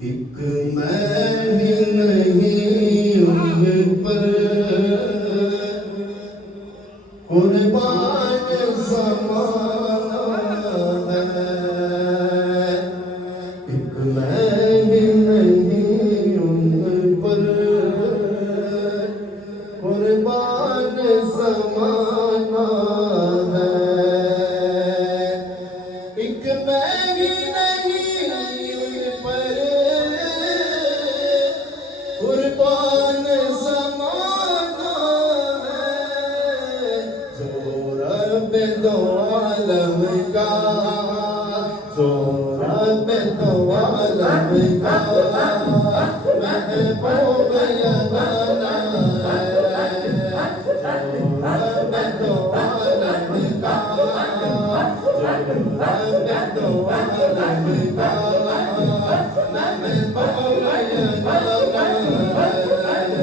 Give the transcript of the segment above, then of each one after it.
ایک میں بھی نہیں ان پر قربان زمانہ ہے، ایک میں بھی نہیں ان پر قربان زمانہ ہے، ایک میں بھی نہیں ان پر قربان زمانہ ہے، جو رب دو عالم کا، جو رب دو عالم کا محبوب یگانہ ہے، جو رب دو عالم کا، جو رب دو عالم کا محبوب یگانہ ہے،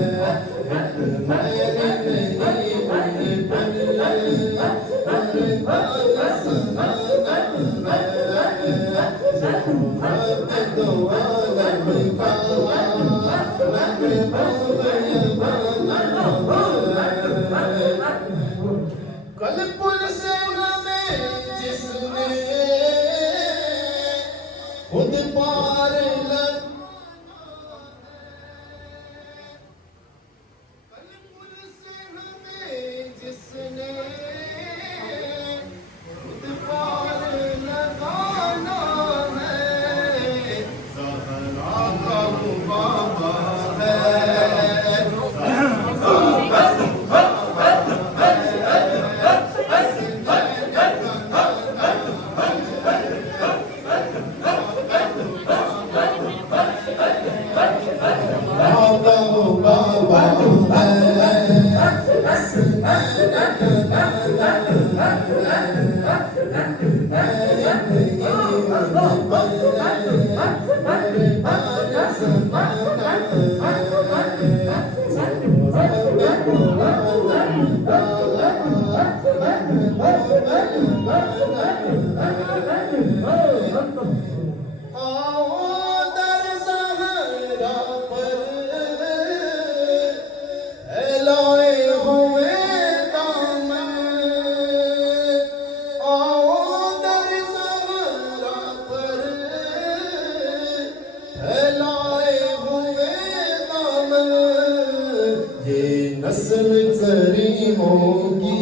نسل کریموں کی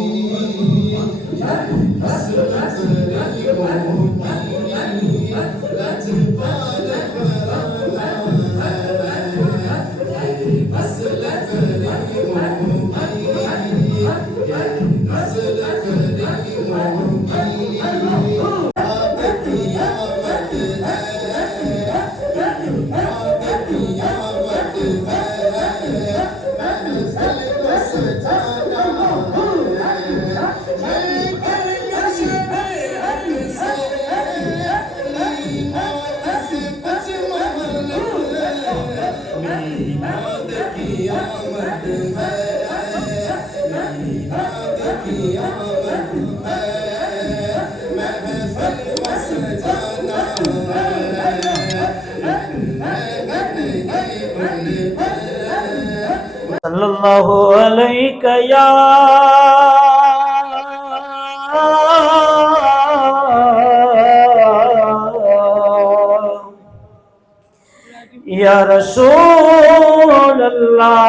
نسل کریموں کی لجپال گھرانا ہے نسل کریموں کی نسل کریموں کی آگ کی آمد ہے آگ کی آمد ہے صلی اللہ علیہ یا رسول اللہ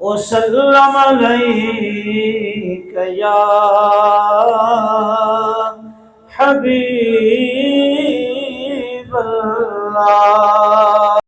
وسلم علیک یا حبیب اللہ.